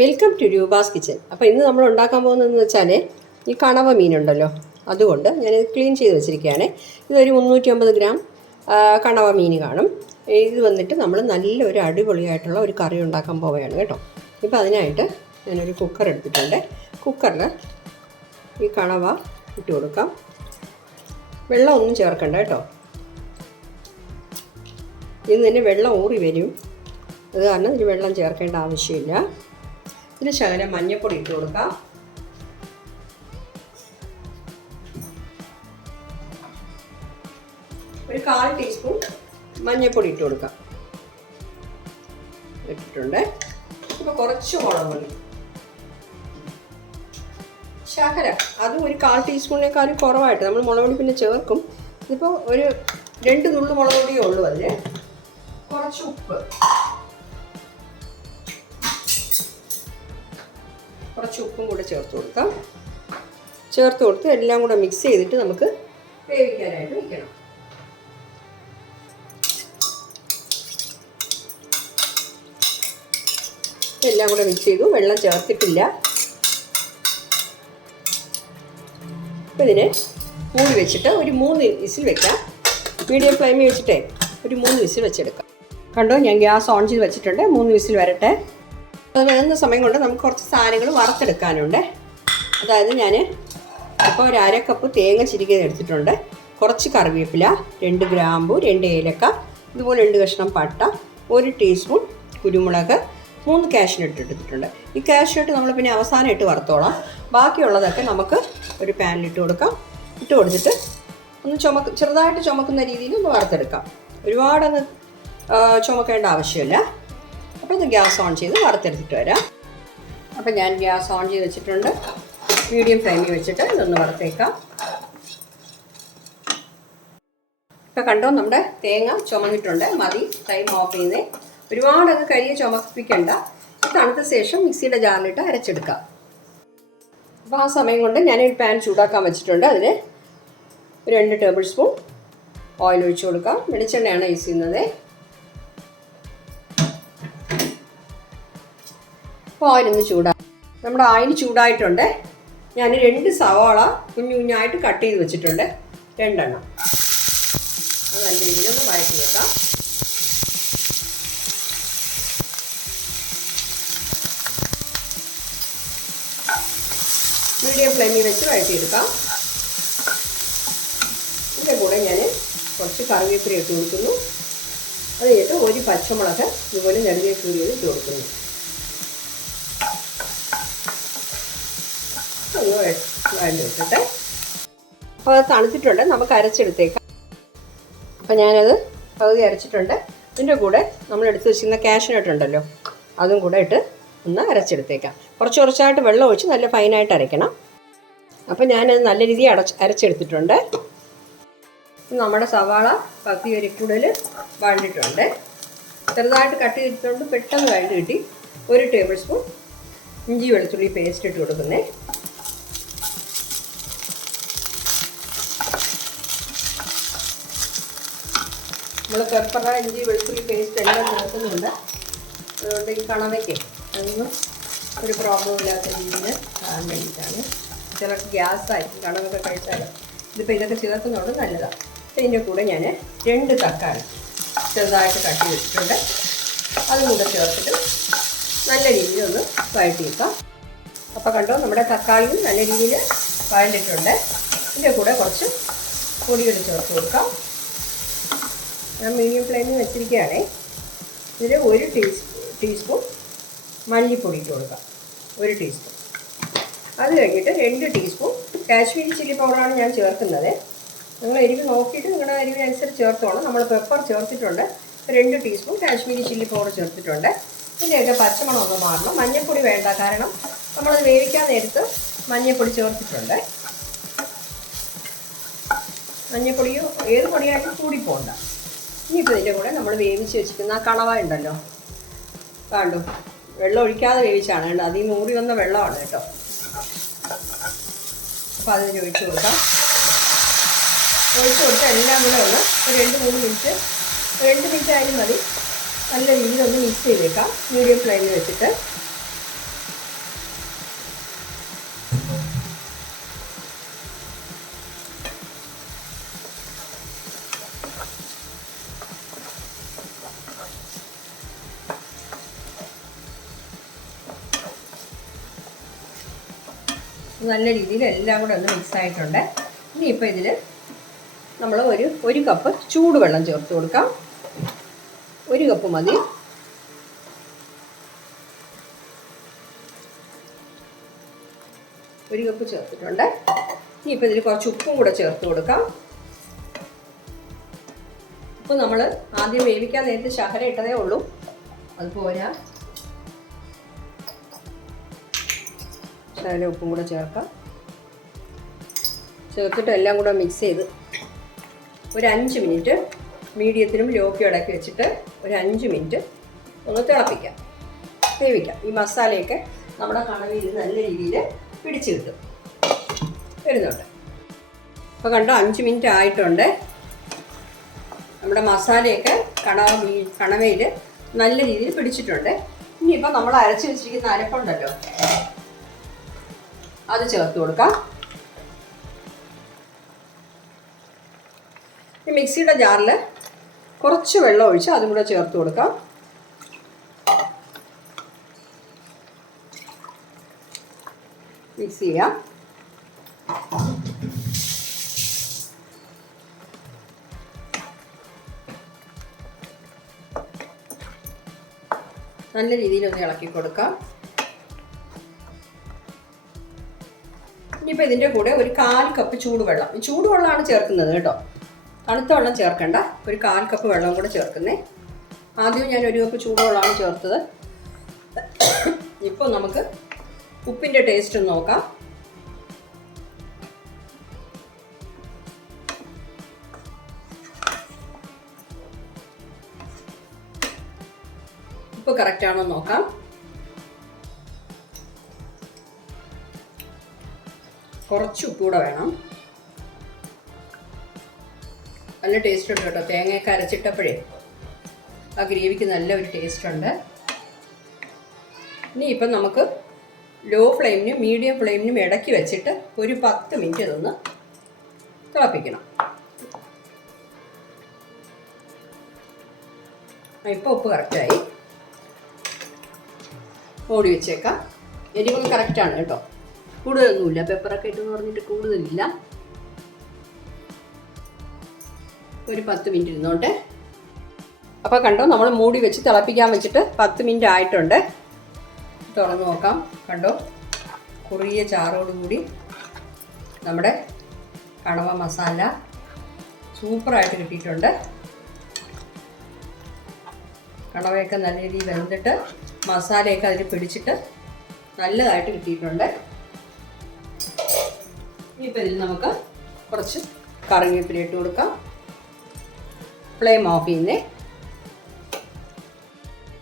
Welcome to Roopa's kitchen അപ്പോൾ ഇന്ന് നമ്മൾ ഉണ്ടാക്കാൻ പോകുന്നതെന്ന് വെച്ചാൽ ഈ കണവ മീനുണ്ടല്ലോ. അതുകൊണ്ട് ഞാൻ ഇത് ക്ലീൻ ചെയ്ത് വെച്ചിരിക്കുകയാണ്. ഇതൊരു മുന്നൂറ്റി അമ്പത് ഗ്രാം കണവ മീൻ കാണും. ഇത് വന്നിട്ട് നമ്മൾ നല്ലൊരു അടിപൊളിയായിട്ടുള്ള ഒരു കറി ഉണ്ടാക്കാൻ പോവുകയാണ് കേട്ടോ. ഇപ്പോൾ അതിനായിട്ട് ഞാനൊരു കുക്കർ എടുത്തിട്ടുണ്ട്. കുക്കറിൽ ഈ കണവ ഇട്ട് കൊടുക്കാം. വെള്ളം ഒന്നും ചേർക്കണ്ട കേട്ടോ. ഇത് തന്നെ വെള്ളം ഊറി വരും. അത് കാരണം ഇതിന് വെള്ളം ചേർക്കേണ്ട ആവശ്യമില്ല. ഇതിന് ശകലം മഞ്ഞൾപ്പൊടി ഇട്ട് കൊടുക്കാം. ഒരു കാൽ ടീസ്പൂൺ മഞ്ഞൾപ്പൊടി ഇട്ട് കൊടുക്കാം. ഇട്ടിട്ടുണ്ട്. ഇപ്പൊ കുറച്ച് മുളക് പൊടി. ശകല. അതും ഒരു കാൽ ടീസ്പൂണിനേക്കാളും കുറവായിട്ട്. നമ്മൾ മുളക് പൊടി പിന്നെ ചേർക്കും. ഇതിപ്പോൾ ഒരു രണ്ട് നുള്ളു മുളക് പൊടിയേ ഉള്ളൂ അതിൽ കുറച്ച് ഉപ്പ്. കുറച്ച് ഉപ്പും കൂടെ ചേർത്ത് കൊടുക്കാം. ചേർത്ത് കൊടുത്ത് എല്ലാം കൂടെ മിക്സ് ചെയ്തിട്ട് നമുക്ക് വേവിക്കാനായിട്ട് വയ്ക്കണം എല്ലാം കൂടെ മിക്സ് ചെയ്തു. വെള്ളം ചേർത്തിട്ടില്ല. അപ്പം ഇതിനെ മൂടി വെച്ചിട്ട് ഒരു മൂന്ന് വിസിൽ വെക്കാം. മീഡിയം ഫ്ലെയിമിൽ വെച്ചിട്ടേ ഒരു മൂന്ന് വിസിൽ വെച്ചെടുക്കാം. കണ്ടോ? ഞാൻ ഗ്യാസ് ഓൺ ചെയ്ത് വെച്ചിട്ടുണ്ട്. മൂന്ന് വിസിൽ വരട്ടെ. അത് വേകുന്ന സമയം കൊണ്ട് നമുക്ക് കുറച്ച് സാധനങ്ങൾ വറുത്തെടുക്കാനുണ്ട്. അതായത് ഞാൻ ഇപ്പോൾ ഒരു അര കപ്പ് തേങ്ങ ചിരിക്കത് എടുത്തിട്ടുണ്ട്. കുറച്ച് കറിവേപ്പില രണ്ട് ഗ്രാമ്പു രണ്ട് ഏലക്ക ഇതുപോലെ രണ്ട് കഷ്ണം പട്ട ഒരു ടീസ്പൂൺ കുരുമുളക് മൂന്ന് കാഷ്നട്ട് എടുത്തിട്ടുണ്ട്. ഈ കാഷ്നട്ട് നമ്മൾ പിന്നെ അവസാനമായിട്ട് വറുത്തോളാം. ബാക്കിയുള്ളതൊക്കെ നമുക്ക് ഒരു പാനിലിട്ട് കൊടുക്കാം. ഇട്ട് കൊടുത്തിട്ട് ഒന്ന് ചുമക്ക് ചെറുതായിട്ട് ചുമക്കുന്ന രീതിയിൽ ഒന്ന് വറുത്തെടുക്കാം. ഒരുപാടങ്ങ് ആ, ചുമക്കേണ്ട ആവശ്യമില്ല. അപ്പോൾ ഇത് ഗ്യാസ് ഓൺ ചെയ്ത് വറുത്തെടുത്തിട്ട് വരാം. അപ്പോൾ ഞാൻ ഗ്യാസ് ഓൺ ചെയ്ത് വെച്ചിട്ടുണ്ട്. മീഡിയം ഫ്ലെയിമിൽ വെച്ചിട്ട് ഇതൊന്ന് വറുത്തേക്കാം. ഇപ്പോൾ കണ്ടോ നമ്മുടെ തേങ്ങ ചുമന്നിട്ടുണ്ട്. മതി ടൈം ഓഫ് ചെയ്യുന്നേ. ഒരുപാട് അത് കരിയെ ചുമപ്പിക്കണ്ട. തണുത്ത ശേഷം മിക്സിയുടെ ജാറിലിട്ട് അരച്ചെടുക്കാം. അപ്പോൾ ആ സമയം കൊണ്ട് ഞാനൊരു പാൻ ചൂടാക്കാൻ വെച്ചിട്ടുണ്ട്. അതിൽ രണ്ട് ടേബിൾ സ്പൂൺ ഓയിൽ ഒഴിച്ചു കൊടുക്കാം. വെളിച്ചെണ്ണയാണ് യൂസ് ചെയ്യുന്നത്. അപ്പോൾ ഓയിലൊന്ന് ചൂടാ. നമ്മുടെ ഓയിൽ ചൂടായിട്ടുണ്ട്. ഞാൻ രണ്ട് സവാള കുഞ്ഞു കുഞ്ഞായിട്ട് കട്ട് ചെയ്ത് വെച്ചിട്ടുണ്ട്. രണ്ടെണ്ണം. അത് നല്ല രീതിയിലൊന്ന് വഴറ്റി വെക്കാം. മീഡിയം ഫ്ലെയിമിൽ വെച്ച് വഴറ്റിയെടുക്കാം. ഇതിന്റെ കൂടെ ഞാൻ കുറച്ച് കറിവേപ്പില ഇട്ട് കൊടുക്കുന്നു. അത് കഴിഞ്ഞിട്ട് ഒരു പച്ചമുളക് ഇതുപോലെ നെടുകെ കീറിയത് ഇട്ട് കൊടുക്കുന്നു. അപ്പോൾ അത് തണുത്തിട്ടുണ്ട്. നമുക്ക് അരച്ചെടുത്തേക്കാം. അപ്പോൾ ഞാനത് പകുതി അരച്ചിട്ടുണ്ട്. ഇതിന്റെ കൂടെ നമ്മൾ എടുത്ത് വെച്ചിരുന്ന കാഷ്നട്ട് ഉണ്ടല്ലോ അതും കൂടെ ഇട്ട് ഒന്ന് അരച്ചെടുത്തേക്കാം. കുറച്ച് കുറച്ചായിട്ട് വെള്ളം ഒഴിച്ച് നല്ല ഫൈനായിട്ട് അരയ്ക്കണം. അപ്പോൾ ഞാനത് നല്ല രീതിയിൽ അടച്ച് അരച്ചെടുത്തിട്ടുണ്ട്. നമ്മുടെ സവാള പത്തി ഒരു കൂടുതൽ വഴണ്ടിട്ടുണ്ട് ചെറുതായിട്ട് കട്ട് ചെയ്തിട്ടുണ്ട്. പെട്ടെന്ന് വഴണ്ട് കിട്ടി. ഒരു ടേബിൾ സ്പൂൺ ഇഞ്ചി വെളുത്തുള്ളി പേസ്റ്റ് ഇട്ട് കൊടുക്കുന്നേ. നമ്മൾ പെപ്പർ ഇഞ്ചി വെളുത്തുള്ളി പേസ്റ്റ് എല്ലാം ചേർക്കുന്നുണ്ട്. അതുകൊണ്ട് ഈ കണവയ്ക്ക് അതൊന്നും ഒരു പ്രോബ്ലം ഇല്ലാത്ത രീതിയിൽ വേണ്ടിയിട്ടാണ് ചിലർക്ക് ഗ്യാസായിരിക്കും കണവൊക്കെ കഴിച്ചാൽ ഇതിപ്പോൾ ഇതൊക്കെ ചേർക്കുന്നതുകൊണ്ട് നല്ലതാണ് ഇതിന്റെ കൂടെ ഞാൻ രണ്ട് തക്കാളി ചെറുതായിട്ട് കട്ടി വെച്ചിട്ടുണ്ട് അതും കൂടെ ചേർത്തിട്ട് നല്ല രീതിയിൽ ഒന്ന് വഴറ്റി വെക്കാം. അപ്പോൾ കണ്ടോ നമ്മുടെ തക്കാളിയും നല്ല രീതിയിൽ വഴണ്ടിട്ടുണ്ട്. ഇതിന്റെ കൂടെ കുറച്ച് പൊടികൾ ചേർത്ത് കൊടുക്കാം. ഞാൻ മീഡിയം ഫ്ലെയിമിൽ വെച്ചിരിക്കുകയാണേ. ഇതിൽ ഒരു ടീസ്പൂ ടീസ്പൂൺ മല്ലിപ്പൊടി ഇട്ട് കൊടുക്കാം. ഒരു ടീസ്പൂൺ. അത് കഴിഞ്ഞിട്ട് രണ്ട് ടീസ്പൂൺ കാശ്മീരി ചില്ലി പൗഡറാണ് ഞാൻ ചേർക്കുന്നത്. നിങ്ങൾ എരിവ് നോക്കിയിട്ട് നിങ്ങളുടെ എരിവിനനുസരിച്ച് ചേർത്തോണം. നമ്മൾ പെപ്പർ ചേർത്തിട്ടുണ്ട്. രണ്ട് ടീസ്പൂൺ കാശ്മീരി ചില്ലി പൗഡർ ചേർത്തിട്ടുണ്ട്. ഇതിന്റെയൊക്കെ പച്ചമണം ഒന്ന് മാറണം. മഞ്ഞൾപ്പൊടി വേണ്ട. കാരണം നമ്മളത് വേവിക്കാൻ നേരത്ത് മഞ്ഞൾപ്പൊടി ചേർത്തിട്ടുണ്ട്. മഞ്ഞൾപ്പൊടിയോ ഏത് പൊടിയായിട്ടും കൂടി പോകണ്ട ഇനിയിപ്പോൾ ഇതിന്റെ കൂടെ നമ്മൾ വേവിച്ച് വെച്ചിരിക്കുന്ന ആ കണവ ഉണ്ടല്ലോ. കണ്ടു? വെള്ളം ഒഴിക്കാതെ വേവിച്ചാണ് കേട്ടോ. അതിൽ ഊറി വന്ന വെള്ളമാണ് കേട്ടോ. അപ്പോൾ അതിന് ഒഴിച്ച് കൊടുക്കാം. ഒഴിച്ച് കൊടുത്ത് എല്ലാം കൂടെ ഒന്ന് ഒരു രണ്ട് മൂന്ന് മിനിറ്റ് രണ്ട് മിനിറ്റ് ആയാലും മതി. നല്ല രീതിയിൽ ഒന്ന് മിക്സ് ചെയ്തേക്കാം. മീഡിയം ഫ്ലെയിമിൽ വെച്ചിട്ട്. നല്ല രീതിയിൽ എല്ലാം കൂടെ ഒന്ന് മിക്സ് ആയിട്ടുണ്ട്. ഇനിയിപ്പോൾ ഇതിൽ നമ്മൾ ഒരു ഒരു കപ്പ് ചൂടുവെള്ളം ചേർത്ത് കൊടുക്കാം. ഒരു കപ്പ് മതി. ഒരു കപ്പ് ചേർത്തിട്ടുണ്ട്. ഇനിയിപ്പോൾ ഇതിൽ കുറച്ച് ഉപ്പും കൂടെ ചേർത്ത് കൊടുക്കാം. അപ്പോൾ നമ്മൾ ആദ്യം വേവിക്കാൻ നേരത്തെ ശകലം ഇട്ടതേ ഉള്ളൂ. അത് പോരാ. ശകലം ഉപ്പും കൂടെ ചേർക്കാം. ചേർത്തിട്ട് എല്ലാം കൂടെ മിക്സ് ചെയ്ത് ഒരു അഞ്ച് മിനിറ്റ് മീഡിയത്തിലും ലോക്കും ഇടയ്ക്ക് വെച്ചിട്ട് ഒരു അഞ്ച് മിനിറ്റ് ഒന്ന് തിളപ്പിക്കാം. വേവിക്കാം. ഈ മസാലയൊക്കെ നമ്മുടെ കണവിൽ നല്ല രീതിയിൽ പിടിച്ച് കിട്ടും. വരുന്നുണ്ട്. അപ്പോൾ കണ്ടോ അഞ്ച് മിനിറ്റ് ആയിട്ടുണ്ട്. നമ്മുടെ മസാലയൊക്കെ കണവ കണവയിൽ നല്ല രീതിയിൽ പിടിച്ചിട്ടുണ്ട്. ഇനിയിപ്പോൾ നമ്മൾ അരച്ച് വെച്ചിരിക്കുന്ന അരപ്പുണ്ടല്ലോ അത് ചേർത്ത് കൊടുക്കാം. ഈ മിക്സിയുടെ ജാറിൽ കുറച്ച് വെള്ളം ഒഴിച്ച് അതും കൂടെ ചേർത്ത് കൊടുക്കാം. മിക്സ് ചെയ്യാം. നല്ല രീതിയിൽ ഒന്ന് ഇളക്കി കൊടുക്കാം. ഇനിയിപ്പോൾ ഇതിന്റെ കൂടെ ഒരു കാൽ കപ്പ് ചൂടുവെള്ളം. ഈ ചൂടുവെള്ളമാണ് ചേർക്കുന്നത് കേട്ടോ. തണുത്ത വെള്ളം ചേർക്കേണ്ട. ഒരു കാൽ കപ്പ് വെള്ളം കൂടെ ചേർക്കുന്നേ. ആദ്യം ഞാൻ ഒരു കപ്പ് ചൂടുവെള്ളമാണ് ചേർത്തത്. ഇപ്പോൾ നമുക്ക് ഉപ്പിന്റെ ടേസ്റ്റ് ഒന്ന് നോക്കാം. ഉപ്പ് കറക്റ്റ് ആണോ നോക്കാം. കുറച്ച് ഉപ്പുകൂടെ വേണം. നല്ല ടേസ്റ്റ് ഉണ്ട് കേട്ടോ. തേങ്ങയൊക്കെ അരച്ചിട്ടപ്പോഴേ ആ ഗ്രേവിക്ക് നല്ല ഒരു ടേസ്റ്റ് ഉണ്ട്. ഇനി ഇപ്പം നമുക്ക് ലോ ഫ്ലെയിമിനും മീഡിയം ഫ്ലെയിമിനും ഇടയ്ക്ക് വെച്ചിട്ട് ഒരു പത്ത് മിനിറ്റ് ഇതൊന്ന് തിളപ്പിക്കണം. ഇപ്പോൾ ഉപ്പ് കറക്റ്റായി ഓടി വെച്ചേക്കാം. എരിവും കറക്റ്റാണ് കേട്ടോ. കൂടുതലൊന്നുമില്ല. പെപ്പറൊക്കെ ഇട്ടെന്ന് പറഞ്ഞിട്ട് കൂടുതലില്ല. ഒരു പത്ത് മിനിറ്റ് ഇരുന്നോട്ടെ. അപ്പോൾ കണ്ടോ നമ്മൾ മൂടി വെച്ച് തിളപ്പിക്കാൻ വെച്ചിട്ട് പത്ത് മിനിറ്റ് ആയിട്ടുണ്ട്. തുറന്ന് നോക്കാം. കണ്ടോ? കുറിയ ചാറോടുകൂടി നമ്മുടെ കണവ മസാല സൂപ്പറായിട്ട് കിട്ടിയിട്ടുണ്ട്. കണവയൊക്കെ നല്ല രീതിയിൽ വെന്തിട്ട് മസാലയൊക്കെ അതിൽ പിടിച്ചിട്ട് നല്ലതായിട്ട് കിട്ടിയിട്ടുണ്ട്. ഇനിയിപ്പോൾ ഇതിൽ നമുക്ക് കുറച്ച് കറിവേപ്പില ഇട്ട് കൊടുക്കാം. ഫ്ലെയിം ഓഫ് ചെയ്യുന്നേ.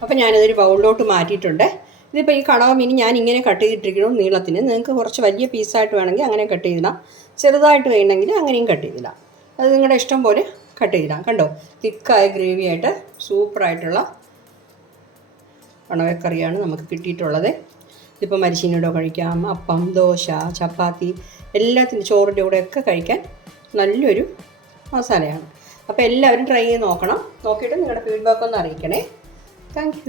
അപ്പോൾ ഞാനതൊരു ബൗളിലോട്ട് മാറ്റിയിട്ടുണ്ട്. ഇതിപ്പോൾ ഈ കടവ മീൻ ഞാൻ ഇങ്ങനെ കട്ട് ചെയ്തിട്ടിരിക്കണം നീളത്തിന്. നിങ്ങൾക്ക് കുറച്ച് വലിയ പീസായിട്ട് വേണമെങ്കിൽ അങ്ങനെ കട്ട് ചെയ്തിടാം. ചെറുതായിട്ട് വേണമെങ്കിൽ അങ്ങനെയും കട്ട് ചെയ്തിടാം. അത് നിങ്ങളുടെ ഇഷ്ടം പോലെ കട്ട് ചെയ്തിടാം. കണ്ടോ? തിക്കായ ഗ്രേവി ആയിട്ട് സൂപ്പറായിട്ടുള്ള കണവക്കറിയാണ് നമുക്ക് കിട്ടിയിട്ടുള്ളത്. ഇതിപ്പോൾ മരിച്ചീനിയുടെ കഴിക്കാം അപ്പം ദോശ ചപ്പാത്തി എല്ലാത്തിനും ചോറിന്റെ കൂടെയൊക്കെ കഴിക്കാൻ നല്ലൊരു മസാലയാണ് അപ്പോൾ എല്ലാവരും ട്രൈ ചെയ്ത് നോക്കണം. നോക്കിയിട്ട് നിങ്ങളുടെ ഫീഡ്ബാക്ക് ഒന്ന് അറിയിക്കണേ. താങ്ക്